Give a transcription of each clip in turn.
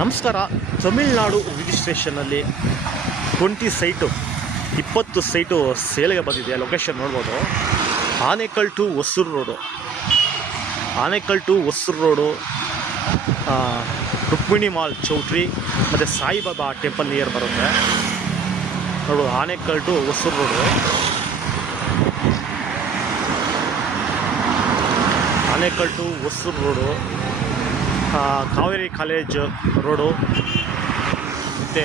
ನಮಸ್ಕಾರ. ತಮಿಳ್ನಾಡು ರಿಜಿಸ್ಟ್ರೇಷನಲ್ಲಿ 20 site 20 site ಸೇಲ್ಗೆ ಬಂದಿದೆ. ಲೊಕೇಶನ್ ನೋಡ್ಬೋದು. Anekal to Hosur road, Rukmini mall choultry ಮತ್ತು ಸಾಯಿಬಾಬಾ ಟೆಂಪಲ್ ನಿಯರ್ ಬರುತ್ತೆ ನೋಡು. Anekal to Hosur road, Kaveri college road ಮತ್ತು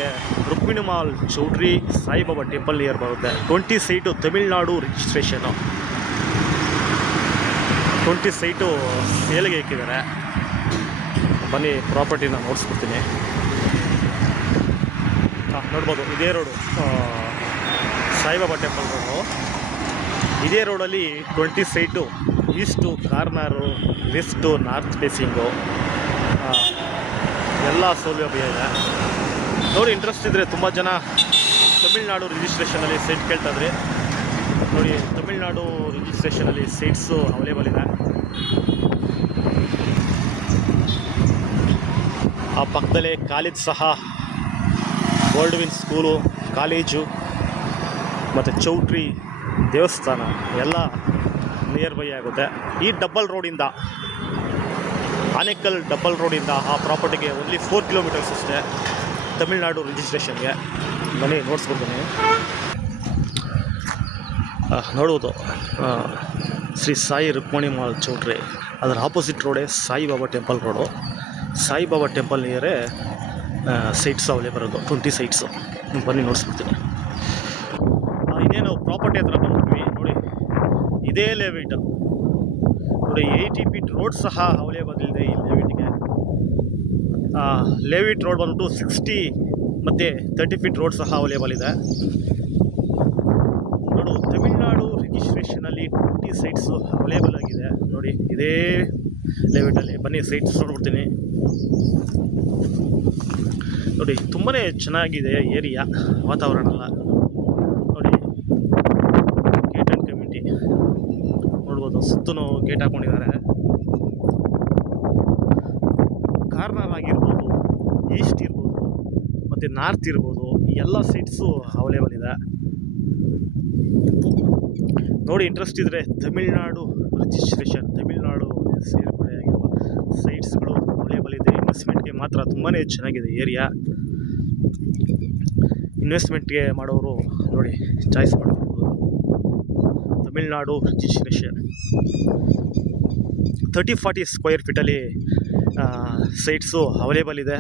Rukmini mall choultry, Saibaba temple near ಬರುತ್ತೆ. 20 ಸೈಟು ತಮಿಳ್ನಾಡು ರಿಜಿಸ್ಟ್ರೇಷನು. 20 ಸೈಟು ಸೇಲ್ಗೆ ಇಕ್ಕಿದ್ದಾರೆ. ಬನ್ನಿ ಪ್ರಾಪರ್ಟಿನ ನೋಡಿಸ್ಬಿಡ್ತೀನಿ. ನೋಡ್ಬೋದು, ಇದೇ ರೋಡು ಸಾಯಿಬಾಬಾ ಟೆಂಪಲ್ ರೋಡು. ಇದೇ ರೋಡಲ್ಲಿ 20 site is to corner, west, north facing ಎಲ್ಲ ಸೌಲಭ್ಯ ಇದೆ ನೋಡಿ. ಇಂಟ್ರೆಸ್ಟ್ ಇದ್ದರೆ ತುಂಬ ಜನ ತಮಿಳ್ನಾಡು ರಿಜಿಸ್ಟ್ರೇಷನಲ್ಲಿ ಸೈಟ್ ಕೇಳ್ತಾಯಿದ್ರಿ ನೋಡಿ. ತಮಿಳ್ನಾಡು ರಿಜಿಸ್ಟ್ರೇಷನಲ್ಲಿ ಸೈಟ್ಸು ಅವೈಲೇಬಲ್ ಇದೆ. ಆ ಪಕ್ಕದಲ್ಲೇ ಕಾಲೇಜ್ ಸಹ, ಗೋಲ್ಡ್ ವಿನ್ ಸ್ಕೂಲು, ಕಾಲೇಜು ಮತ್ತು ಚೌಟ್ರಿ, ದೇವಸ್ಥಾನ ಎಲ್ಲ ನಿಯರ್ ಬೈ ಆಗುತ್ತೆ. ಈ ಡಬಲ್ ರೋಡಿಂದ, ಆನೇಕಲ್ ಡಬಲ್ ರೋಡಿಂದ ಆ ಪ್ರಾಪರ್ಟಿಗೆ ಓನ್ಲಿ 4 ಕಿಲೋಮೀಟರ್ಸ್ ಅಷ್ಟೇ ತಮಿಳ್ನಾಡು ರಿಜಿಸ್ಟ್ರೇಷನ್ಗೆ. ಬನ್ನಿ ನೋಡಿಸ್ಕೊಡ್ತೀನಿ. ನೋಡ್ಬೋದು, ಶ್ರೀ ಸಾಯಿ ರುಕ್ಮಿಣಿ ಮಾಲ್ ಚೌಟ್ರಿ, ಅದರ ಆಪೋಸಿಟ್ ರೋಡೇ Saibaba temple road. Saibaba temple ನಿಯರೇ ಸೈಟ್ಸ್ ಅವೈಲೇಬಲ್ ಇರೋದು. 20 ಸೈಟ್ಸು. ಬನ್ನಿ ನೋಡಿಸ್ಬಿಡ್ತೀನಿ. ಇದೇನು ಪ್ರಾಪರ್ಟಿ ಹತ್ರ ಬಂದ್ವಿ ನೋಡಿ. ಇದೇ ಲೇಔಟ್ ನೋಡಿ. 80 ಫೀಟ್ ರೋಡ್ ಸಹ ಅವೈಲೇಬಲ್ ಇದೆ ಈ ಲೇಔಟ್ಗೆ. ಲೇಔಟ್ ರೋಡ್ ಬಂದ್ಬಿಟ್ಟು 60 ಮತ್ತು 30 ಫೀಟ್ ರೋಡ್ ಸಹ ಅವೈಲೇಬಲ್ ಇದೆ ನೋಡು. ತಮಿಳ್ನಾಡು ರಿಜಿಸ್ಟ್ರೇಷನಲ್ಲಿ 20 ಸೈಟ್ಸು ಅವೈಲೇಬಲ್ ಆಗಿದೆ ನೋಡಿ. ಇದೇ ಲೇಔಟಲ್ಲಿ ಬನ್ನಿ ಸೈಟ್ಸ್ ನೋಡ್ಬಿಡ್ತೀನಿ ನೋಡಿ. ತುಂಬಾ ಚೆನ್ನಾಗಿದೆ ಏರಿಯಾ, ವಾತಾವರಣ ಎಲ್ಲ ನೋಡಿ. ಗೇಟ್ ಆ್ಯಂಡ್ ಕಮ್ಯುನಿಟಿ ನೋಡ್ಬೋದು, ಸುತ್ತಲೂ ಗೇಟ್ ಹಾಕ್ಕೊಂಡಿದ್ದಾರೆ. ಕಾರ್ನರ್ ಆಗಿರ್ಬೋದು, ಈಸ್ಟ್ ಇರ್ಬೋದು ಮತ್ತು ನಾರ್ತ್ ಇರ್ಬೋದು, ಎಲ್ಲ ಸೈಟ್ಸು ಅವೈಲೇಬಲ್ ಇದೆ ನೋಡಿ. ಇಂಟ್ರೆಸ್ಟ್ ಇದ್ದರೆ ತಮಿಳ್ನಾಡು ರಿಜಿಸ್ಟ್ರೇಷನ್, ತಮಿಳ್ನಾಡು ಸೇರ್ಪಡೆಯಾಗಿರುವ ಸೈಟ್ಸ್ಗಳು ಅವೈಲೇಬಲ್ ಇದೆ. ಇನ್ವೆಸ್ಟ್ಮೆಂಟ್ಗೆ ಮಾತ್ರ ತುಂಬಾ ಚೆನ್ನಾಗಿದೆ ಏರಿಯಾ. ಇನ್ವೆಸ್ಟ್ಮೆಂಟ್ಗೆ ಮಾಡೋರು ನೋಡಿ ಚಾಯ್ಸ್ ಮಾಡ್ಬೋದು. ತಮಿಳ್ನಾಡು ರಿಜಿಸ್ಟ್ರೇಷನ್ 30-40 ಸ್ಕ್ವೇರ್ ಫೀಟಲ್ಲಿ ಸೈಟ್ಸು ಅವೈಲೇಬಲ್ ಇದೆ.